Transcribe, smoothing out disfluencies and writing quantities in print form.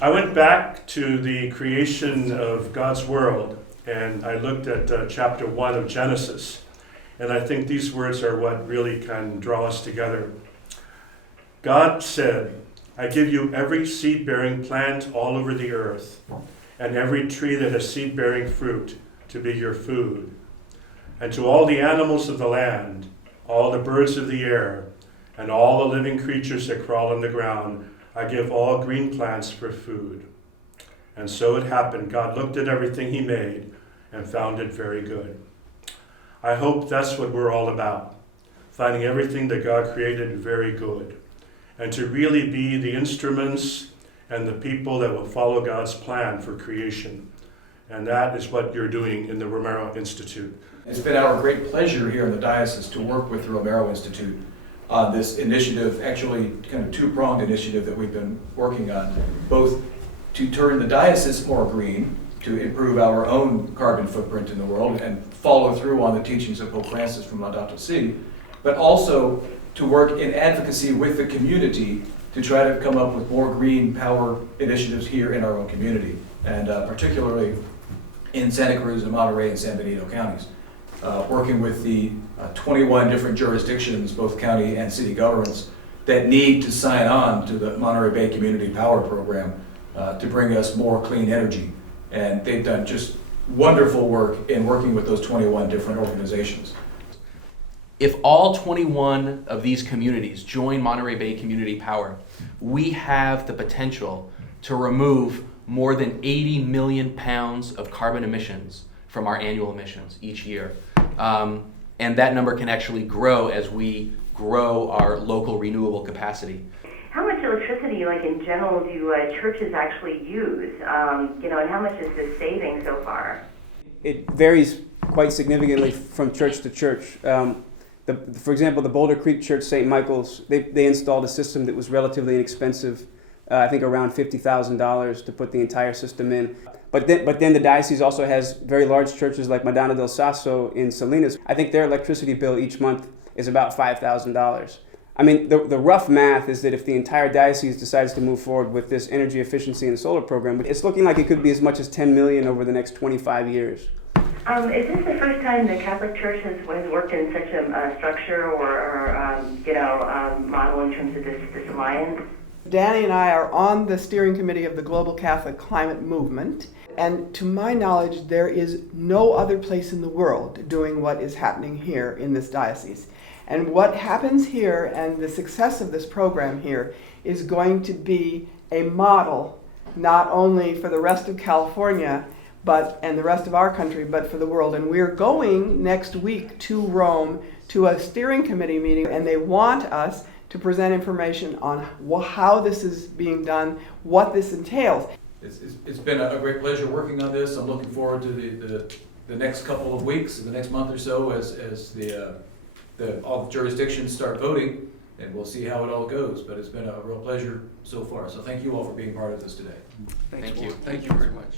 I went back to the creation of God's world, and I looked at chapter 1 of Genesis, and I think these words are what really can draw us together. God said, "I give you every seed-bearing plant all over the earth, and every tree that has seed-bearing fruit to be your food. And to all the animals of the land, all the birds of the air, and all the living creatures that crawl on the ground, I give all green plants for food." And so it happened. God looked at everything he made and found it very good. I hope that's what we're all about, finding everything that God created very good, and to really be the instruments and the people that will follow God's plan for creation. And that is what you're doing in the Romero Institute. It's been our great pleasure here in the diocese to work with the Romero Institute on this initiative, actually kind of two-pronged initiative that we've been working on, both to turn the diocese more green, to improve our own carbon footprint in the world and follow through on the teachings of Pope Francis from Laudato Si, but also to work in advocacy with the community to try to come up with more green power initiatives here in our own community, and particularly in Santa Cruz and Monterey and San Benito counties. Working with the 21 different jurisdictions, both county and city governments, that need to sign on to the Monterey Bay Community Power Program to bring us more clean energy. And they've done just wonderful work in working with those 21 different organizations. If all 21 of these communities join Monterey Bay Community Power, we have the potential to remove more than 80 million pounds of carbon emissions from our annual emissions each year. And that number can actually grow as we grow our local renewable capacity. How much electricity, like in general, do churches actually use? And how much is this saving so far? It varies quite significantly from church to church. For example, the Boulder Creek Church, St. Michael's, they installed a system that was relatively inexpensive, I think around $50,000 to put the entire system in. But then the diocese also has very large churches like Madonna del Sasso in Salinas. I think their electricity bill each month is about $5,000. I mean, the rough math is that if the entire diocese decides to move forward with this energy efficiency and solar program, it's looking like it could be as much as $10 million over the next 25 years. Is this the first time the Catholic Church has worked in such a structure or model in terms of this alliance? Danny and I are on the steering committee of the Global Catholic Climate Movement, and to my knowledge, there is no other place in the world doing what is happening here in this diocese. And what happens here and the success of this program here is going to be a model not only for the rest of California and the rest of our country, but for the world. And we're going next week to Rome to a steering committee meeting, and they want us to present information on how this is being done, what this entails. It's been a great pleasure working on this. I'm looking forward to the next couple of weeks, the next month or so, as all the jurisdictions start voting, and we'll see how it all goes. But it's been a real pleasure so far. So thank you all for being part of this today. Thank you. Thank you very much.